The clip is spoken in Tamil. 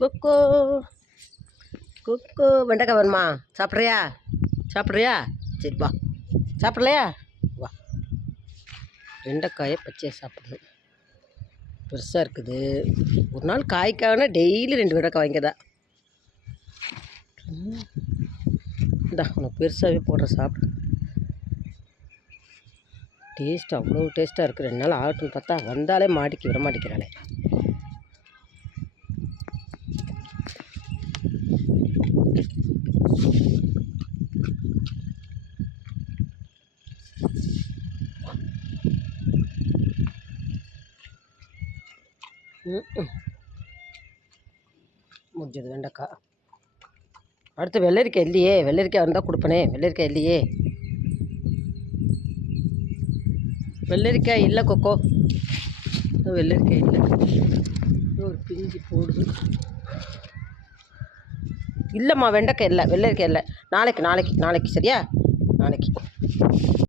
கொக்கோ கொக்கோ வெண்டைக்காய் வேணுமா? சாப்பிட்றியா? சரி வா. சாப்பிட்லையா? வா. வெண்டைக்காயை பச்சையாக சாப்பிடணும். பெருசாக இருக்குது. ஒரு நாள் காய்க்காகனா டெய்லி 2 வெண்டைக்காய் வாங்கிக்கதா. இந்தா உனக்கு பெருசாகவே போடுற சாப்பிடு. டேஸ்ட் அவ்வளோ டேஸ்ட்டாக இருக்குது. 2 நாள் ஆகட்டும்னு பார்த்தா வந்தாலே மாடிக்கு விட மாட்டேங்கிறாளே. முடிஞ்சது வெண்டைக்காய். அடுத்து வெள்ளரிக்காய் இல்லையே. வெள்ளரிக்காய் வந்தால் கொடுப்பனே. வெள்ளரிக்காய் இல்லையே. வெள்ளரிக்காய் இல்லை கொக்கோ. வெள்ளரிக்காய் இல்லை. ஒரு பிஞ்சு போடுது. இல்லைம்மா வெண்டைக்காய் இல்லை. வெள்ளரிக்காய் இல்லை. நாளைக்கு சரியா? நாளைக்கு